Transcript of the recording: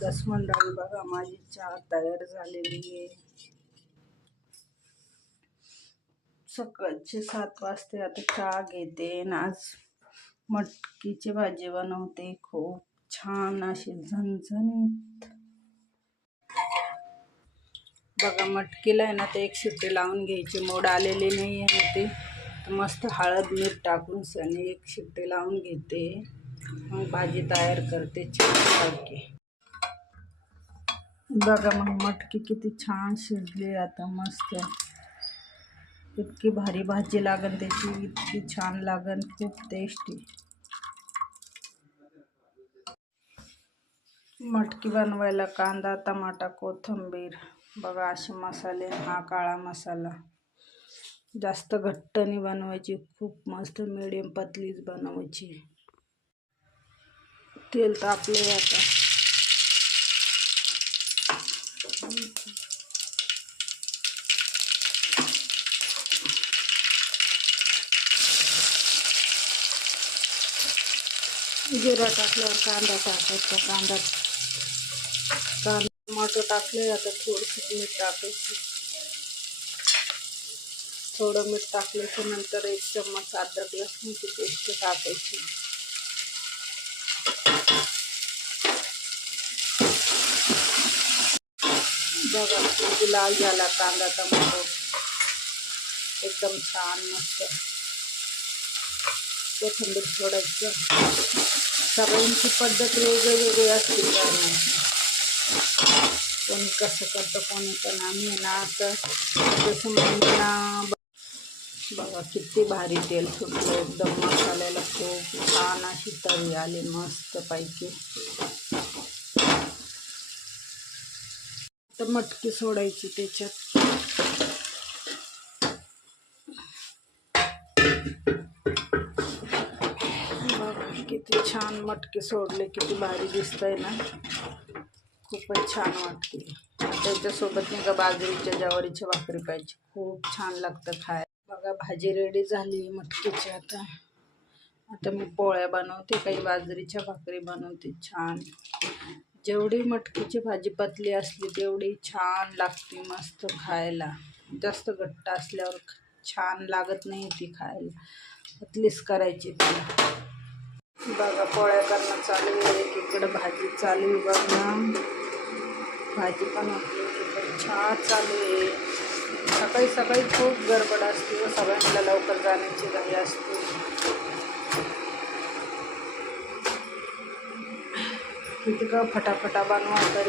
दसमंडळी बघा, माझी चहा तयार झालेली आहे. सकाळचे 7 वाजते. आता चहा घेते आणि आज मटकीची भाजी बनवते. खूप छान अशी झणझणीत. बघा, मटकीला आहे ना ते एक शिट्टी लावून घ्यायची. मोड आलेली नाही आहे ना ते. तर मस्त हळद मीठ टाकून आणि एक शिट्टी लावून घेते. मग भाजी तयार करते छानपैकी. बघा मग मटकी किती छान शिजली. आता मस्त इतकी भारी भाजी लागन त्याची, इतकी छान लागन, खूप टेस्टी. मटकी बनवायला कांदा, टमाटा, कोथिंबीर बघा असे मसाले. हा काळा मसाला. जास्त घट्ट नाही बनवायची, खूप मस्त मिडियम पतलीच बनवायची. तेल तापले आता. जिरा टाकल्यावर कांदा टाकायचा. कांदा टमाटो टाकले. आता थोडंसं मीठ टाकायचं. थोडं मीठ टाकल्याच्या नंतर 1 चम्मच अद्रक लसूणची पेस्ट टाकायची. बघा किती लाल झाला कांदा टमाटो, एकदम छान मस्त. कोथिंबीर सोडायचं. सगळ्यांची पद्धत वेगळी असते करण्याची. कोणी कसं करतं, कोणी पण. आम्ही ना आता जसं म्हणून बघा किती भारी तेल सुटलं. एकदम मसाल्याला खूप छान अशी तरी आली मस्त पैकी. तर मटकी सोडायची त्याच्यात. बघा किती छान मटकी सोडले. किती भारी दिसतंय ना, खूपच छान वाटते. त्याच्यासोबत नाही का बाजरीच्या ज्वारीच्या भाकरी पाहिजे, खूप छान लागतं खायला. बघा भाजी रेडी झाली मटकीची. आता मी पोळ्या बनवते, काही बाजरीच्या भाकरी बनवते छान. जेवढी मटकीची भाजी पतली असली तेवढी छान लागते मस्त खायला. जास्त घट्ट असल्यावर छान लागत नाही ती खायला. पतलीच करायची ती. बघा पोळ्या करणं चालू आहे. एकीकडे भाजी चालू आहे. बघा भाजी पण होती, एकीकडे चहा चालू आहे. सकाळी सकाळी खूप गडबड असते व सगळ्यांना लवकर जाण्याची घाई असते. किती का फटाफटा बनवा तरी